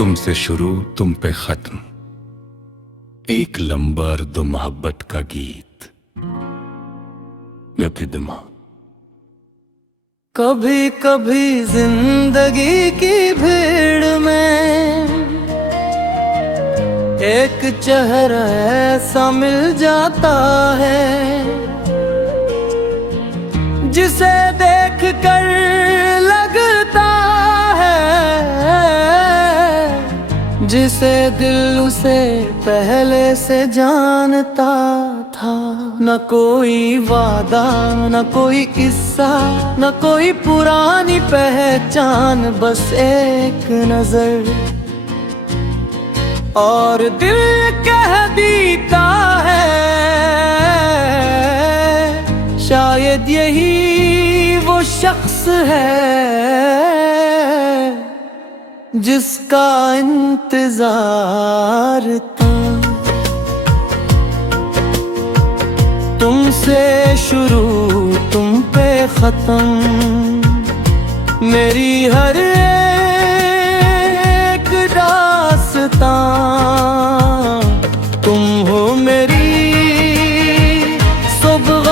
तुमसे शुरू तुम पे खत्म, एक लंबा अर्द मोहब्बत का गीत। यक़िदमा कभी कभी जिंदगी की भीड़ में एक चेहरा ऐसा मिल जाता है जिसे देख कर लगता है, जिसे दिल उसे पहले से जानता था। न कोई वादा, न कोई किस्सा, न कोई पुरानी पहचान, बस एक नजर और दिल कह देता है शायद यही वो शख्स है जिसका इंतजार था। तुमसे शुरू तुम पे खत्म, मेरी हर एक दास्तां। तुम हो मेरी सुबह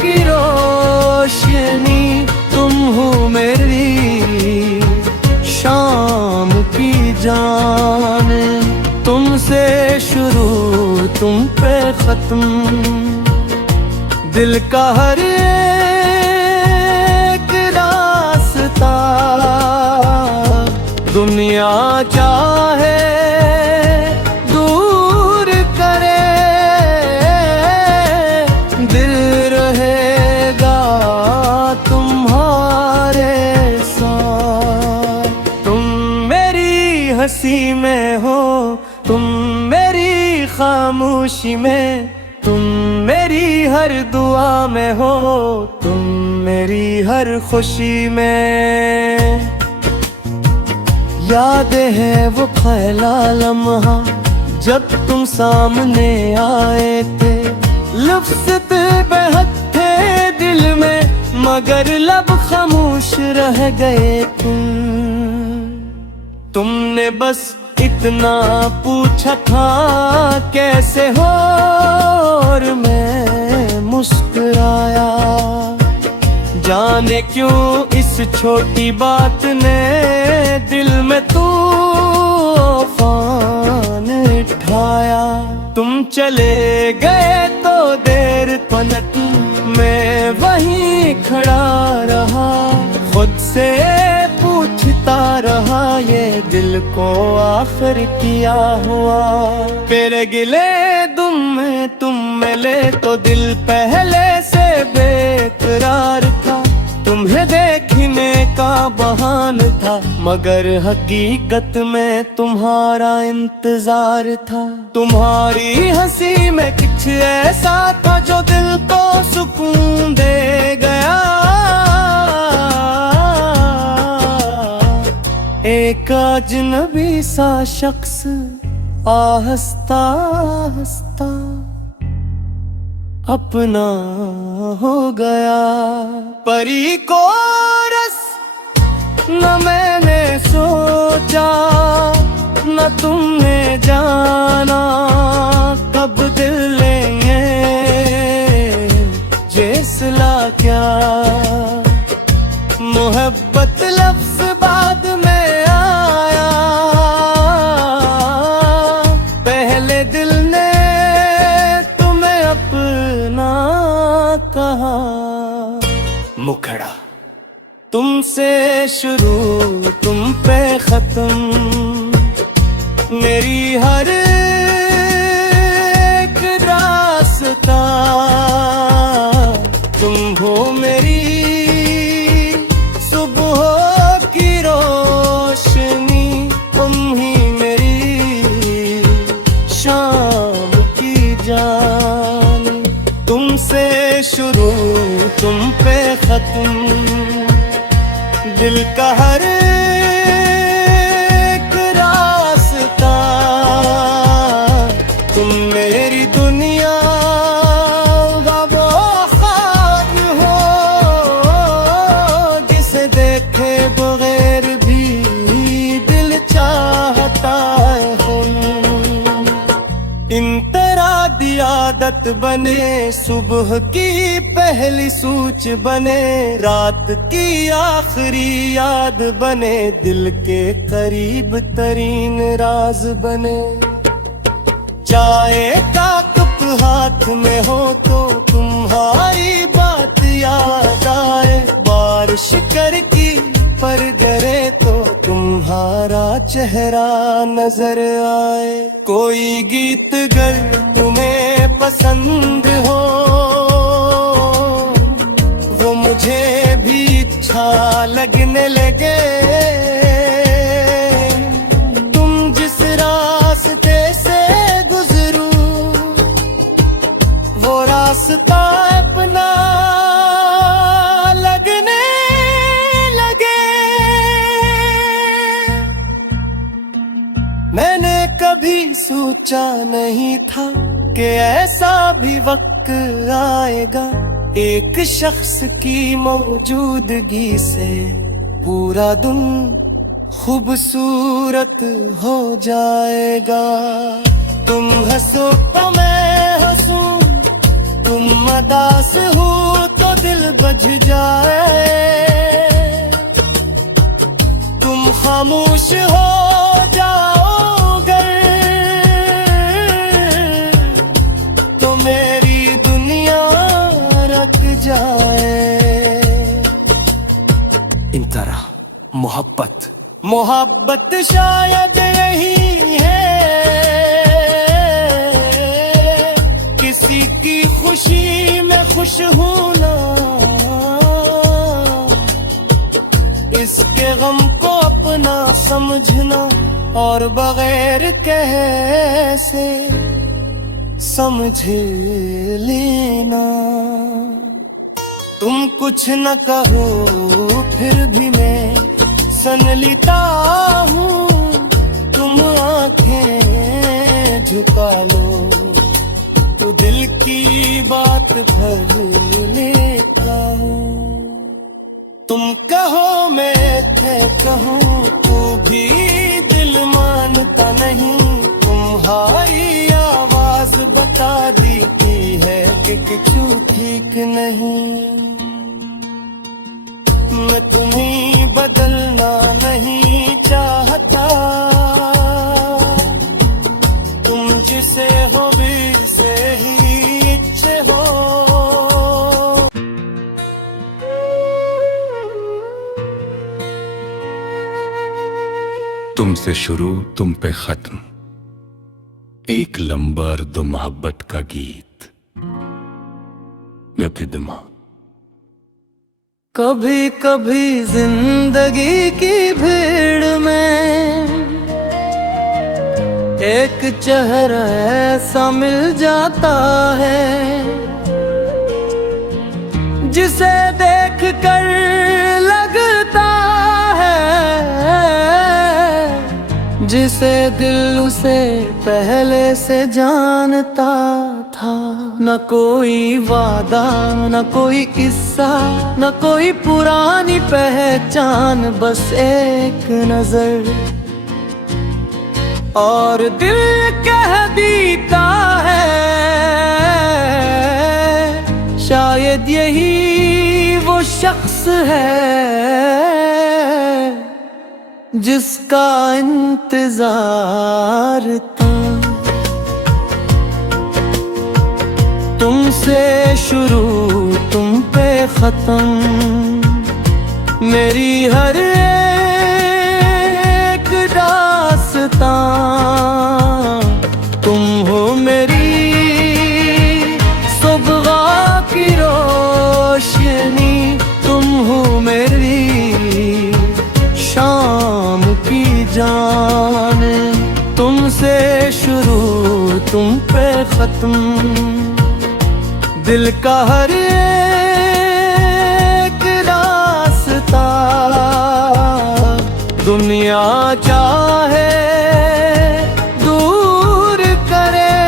की रोशनी, तुम हो मेरी शाम की जान। तुमसे शुरू तुम पे खत्म, दिल का हर एक रास्ता। दुनिया चाहे दूर करे, दिल रहेगा तुम्हारे साथ। तुम मेरी हंसी में हो, तुम मेरी खामोशी में, तुम मेरी हर दुआ में हो, तुम मेरी हर खुशी में। याद है वो पहला लम्हा जब तुम सामने आए थे। लफ्ज़ बेहद थे दिल में, मगर लब खामोश रह गए तुमने बस इतना पूछा था कैसे हो, और मैं मुस्कुराया। जाने क्यों इस छोटी बात ने दिल में तूफान उठाया। तुम चले गए तो देर पलक मैं वहीं खड़ा रहा, खुद से पूछता रहा ये दिल को आखिर क्या हुआ। मेरे गिले तुम मिले तो दिल पहले से बेकरार था। तुम्हें देखने का बहाना था, मगर हकीकत में तुम्हारा इंतजार था। तुम्हारी हंसी में कुछ ऐसा था जो दिल को सुकून दे गया। एक अजनबी सा शख्स आहिस्ता आहिस्ता अपना हो गया। परी को रस न मैंने सोचा, न तुमने जाना कब दिल लेंगे फैसला क्या। मोहब्बत लफ्ज़ बाद में आया, पहले दिल ने तुम्हें अपना कहा। मुखड़ा तुमसे शुरू तुम पे खत्म, मेरी हर एक रास्ता। तुम हो मेरी सुबह की रोशनी, तुम ही मेरी शाम की जान। तुमसे शुरू तुम पे खत्म, दिल का हर एक रास्ता। तुम मेरी दुनिया का वो ख्वाब हो, जिसे देखे बगैर भी दिल चाहता बने, सुबह की पहली सूच बने, रात की आखिरी याद बने, दिल के करीब तरीन राज बने। चाय का कप हाथ में हो तो तुम्हारी बात याद आए, बारिश करके पर गिरे तो तुम्हारा चेहरा नजर आए। कोई गीत गर तुम्हें पसंद हो, वो मुझे भी अच्छा लगने लगे। तुम जिस रास्ते से गुजरो, वो रास्ता अपना लगने लगे। मैंने कभी सोचा नहीं था कि ऐसा भी वक्त आएगा, एक शख्स की मौजूदगी से पूरा दिन खूबसूरत हो जाएगा। तुम हंसो तो मैं हंसूं, तुम उदास हो तो दिल बज जाए, तुम खामोश हो जाओ गर, तो मेरी दुनिया रख जाए। इन तरह मोहब्बत शायद यही है, किसी की खुशी में खुश होना, इसके गम को अपना समझना, और बगैर कैसे समझ लेना। तुम कुछ न कहो फिर भी मैं सन लेता हूँ, तुम आंखें झुका लो तो दिल की बात भर लेता हूँ। तुम कहो मैं कहूँ तो भी दिल मानता नहीं, तुम्हारी आवाज बता देती है कि कुछ ठीक नहीं। मैं तुम्हें बदलना नहीं चाहता, तुम जिसे हो वैसे ही इच्छे हो। तुमसे शुरू तुम पे खत्म, एक लंबा अर्द मोहब्बत का गीत यक़िदमा। कभी कभी जिंदगी की भीड़ में एक चेहरा ऐसा मिल जाता है, जिसे देख कर लगता है, जिसे दिल उसे पहले से जानता था। न कोई वादा, न कोई किस्सा, न कोई पुरानी पहचान, बस एक नजर और दिल कह देता है, शायद यही वो शख्स है जिसका इंतजार था। तुमसे शुरू तुम पे खत्म, मेरी हर एक दास्तां, तुम हो मेरी सुबह की रोशनी, तुम हो मेरी शाम की जान। तुमसे शुरू तुम पे खत्म, दिल का हर एक रास्ता, दुनिया चाहे दूर करे,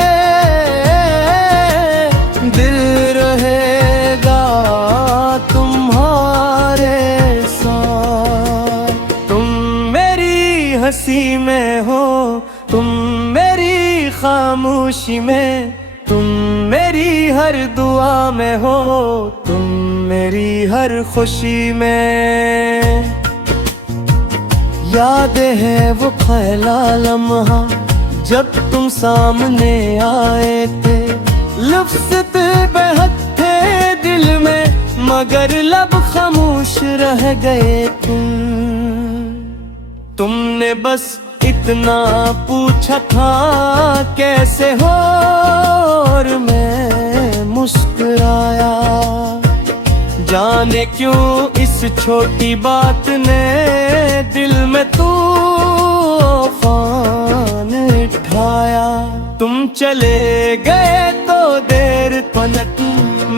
दिल रहेगा तुम्हारे साथ। तुम मेरी हंसी में हो, तुम मेरी खामोशी में, तुम मेरी हर दुआ में हो तुम, मेरी हर खुशी में। याद है वो पहला लम्हा जब तुम सामने आए थे, लफ्ज़ बेहद थे दिल में मगर लब खामोश रह गए तुमने बस इतना पूछा था कैसे हो, और मैं मुस्कुराया। जाने क्यों इस छोटी बात ने दिल में तूफान उठाया। तुम चले गए तो देर पलक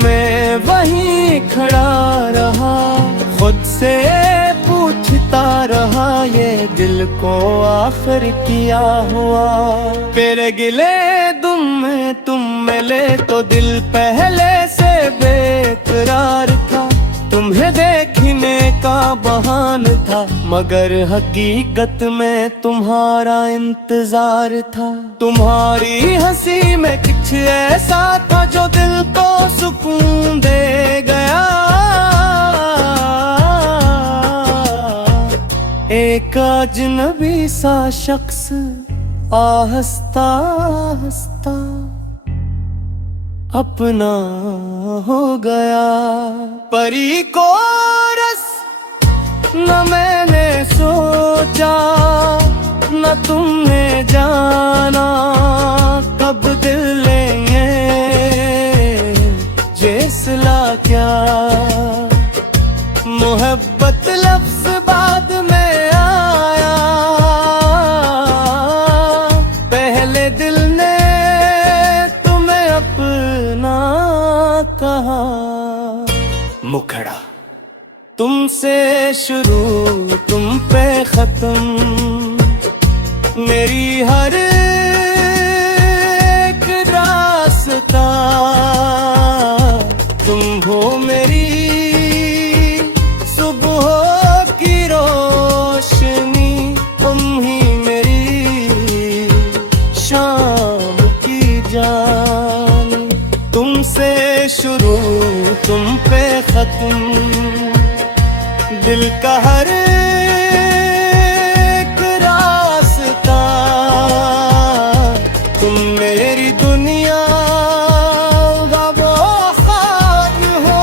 मैं वहीं खड़ा रहा, खुद से पूछता रहा ये दिल को आखिर क्या हुआ। मेरे गिले तुम मिले तो दिल पहले से बेकरार था, तुम्हें देखने का बहाना था मगर हकीकत में तुम्हारा इंतजार था। तुम्हारी हंसी में कुछ ऐसा था जो दिल को सुकून दे गया। एक अजनबी सा शख्स आहिस्ता आहिस्ता अपना हो गया। परी को रस न मैंने सोचा न तुमने जाना, कब दिल लेंगे जैसला क्या। मोहब्बत लफ्ज़ बाद में आया, पहले दिल ने तुम्हें अपना कहा। मुखड़ा तुमसे शुरू तुम पे खत्म, मेरी हर एक रास्ता तुम हो। मेरी सुबह की रोशनी तुम ही, मेरी शाम की जान। तुमसे शुरू तुम पे खत्म, दिल का हर एक रास्ता तुम, मेरी दुनिया का वो ख्वाब हो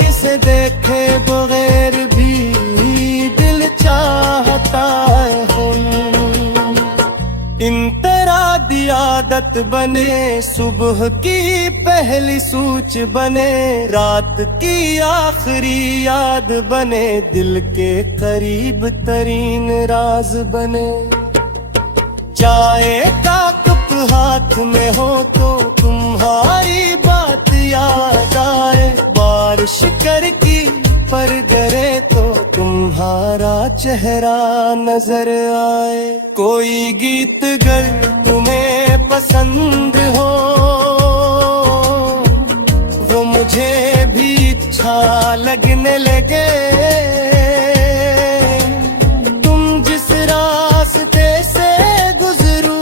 जिसे देखे बगैर भी दिल चाहता है। इन तरह दी आदत बने, सुबह की पहली सूच बने, रात की आखिरी याद बने, दिल के करीब तरीन राज बने। चाय का कप हाथ में हो तो तुम्हारी बात याद आए, बारिश करके पर गिरे तो तुम्हारा चेहरा नजर आए। कोई गीत गर तुम्हें पसंद हो वो मुझे भी अच्छा लगने लगे। तुम जिस रास्ते से गुजरो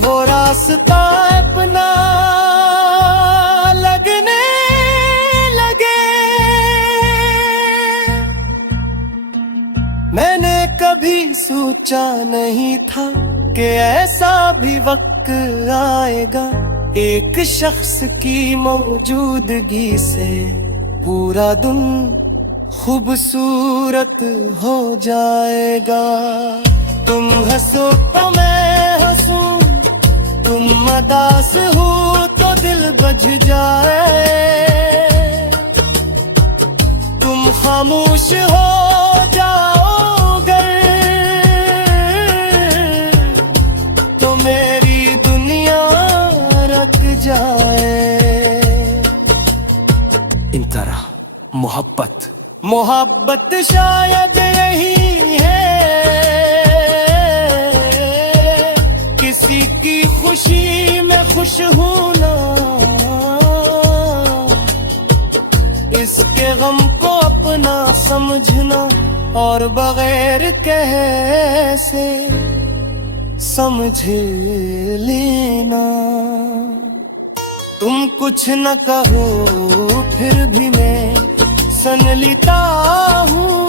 वो रास्ता अपना लगने लगे। मैंने कभी सोचा नहीं था कि ऐसा भी वक्त आएगा, एक शख्स की मौजूदगी से पूरा दिन खूबसूरत हो जाएगा। तुम हंसो तो मैं हंसूं, तुम उदास हो तो दिल बज जाए, तुम खामोश हो जाओ गर तो मेरी दुनिया रख जाए। इन तरह मोहब्बत शायद यही है, किसी की खुशी में खुश होना, इसके गम को अपना समझना और बगैर कैसे समझ लेना। तुम कुछ न कहो फिर भी मैं सन लेता हूँ।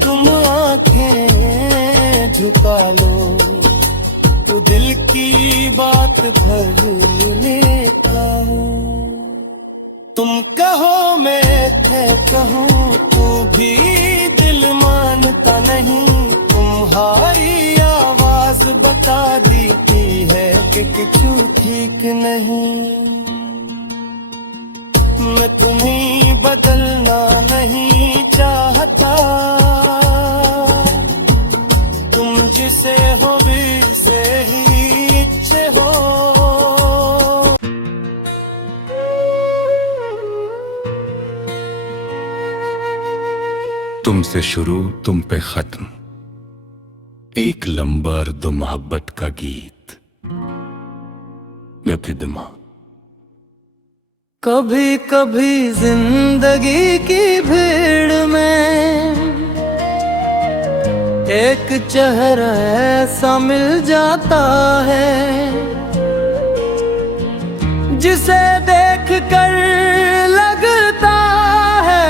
तुम आंखें झुका लो तो दिल की बात भर लेता हूँ। तुम कहो मैं कहूँ तू भी दिल मानता नहीं। तुम्हारी आवाज बता देती है कि कुछ ठीक नहीं। मैं तुम्हें बदलना नहीं चाहता। तुम जिसे हो वैसे ही इच्छे हो। तुमसे शुरू तुम पे खत्म, एक लंबा अर्द मोहब्बत का गीत। मुकदमा। कभी कभी जिंदगी की भीड़ में एक चेहरा ऐसा मिल जाता है जिसे देख कर लगता है,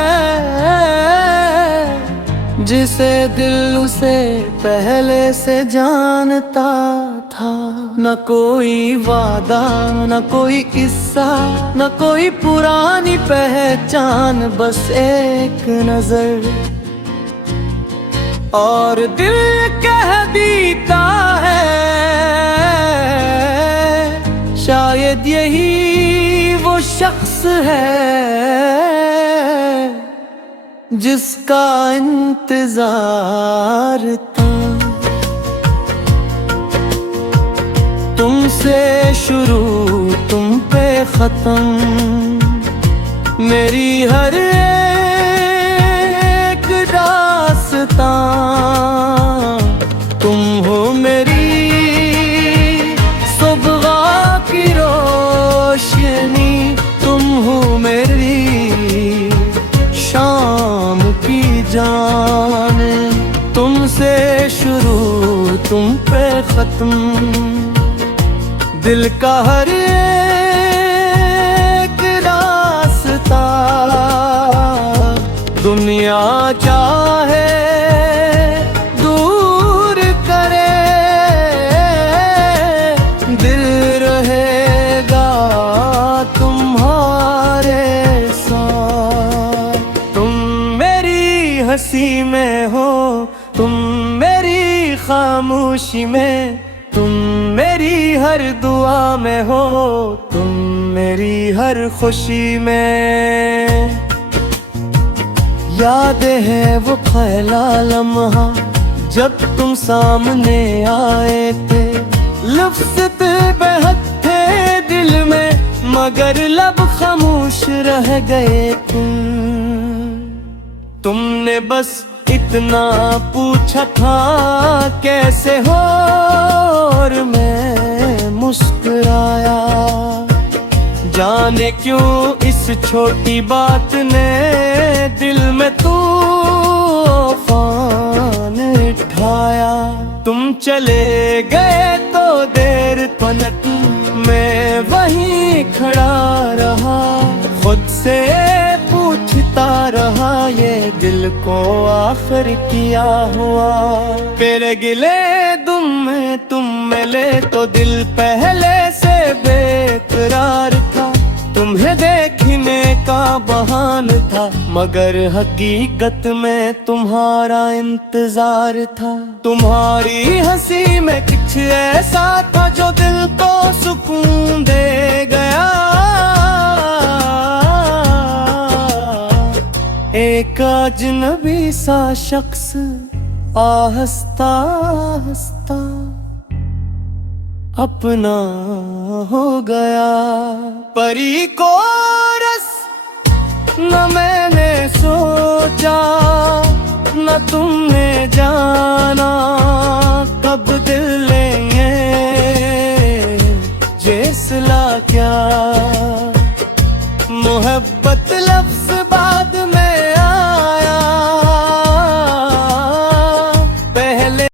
जिसे दिल उसे पहले से जानता था। न कोई वादा न कोई किस्सा न कोई पुरानी पहचान, बस एक नजर और दिल कह देता है शायद यही वो शख्स है जिसका इंतजार था। तुमसे शुरू तुम पे खत्म, मेरी हर एक दास्तां। तुम हो मेरी सुबह की रोशनी, तुम हो मेरी शाम की जान। तुमसे शुरू तुम पे खत्म, दिल का हर एक रास्ता। दुनिया चाहे दूर करे, दिल रहेगा तुम्हारे साथ। तुम मेरी हंसी में हो, तुम मेरी खामोशी में, तुम मेरी हर दुआ में हो, तुम मेरी हर खुशी में। याद है वो पहला लम्हा जब तुम सामने आए थे। लफ्ज़ बेहद थे दिल में मगर लब खामोश रह गए। तुमने बस इतना पूछा था कैसे हो, और मैं मुस्कुराया। जाने क्यों इस छोटी बात ने दिल में तूफान उठाया। तुम चले गए तो देर पलट मैं वहीं खड़ा रहा, खुद से पूछता रहा ये दिल को आखिर क्या हुआ। मेरे गिले तुम मिले तो दिल पहले से बेकरार था। तुम्हें देखने का बहान था मगर हकीकत में तुम्हारा इंतजार था। तुम्हारी हंसी में कुछ ऐसा था जो दिल को सुकून दे गया। एक अजनबी सा शख्स आहिस्ता आहिस्ता अपना हो गया। परी को रस न मैंने सोचा न तुमने जाना कब दिल लेंगे फैसला क्या। मोहब्बत लफ्ज़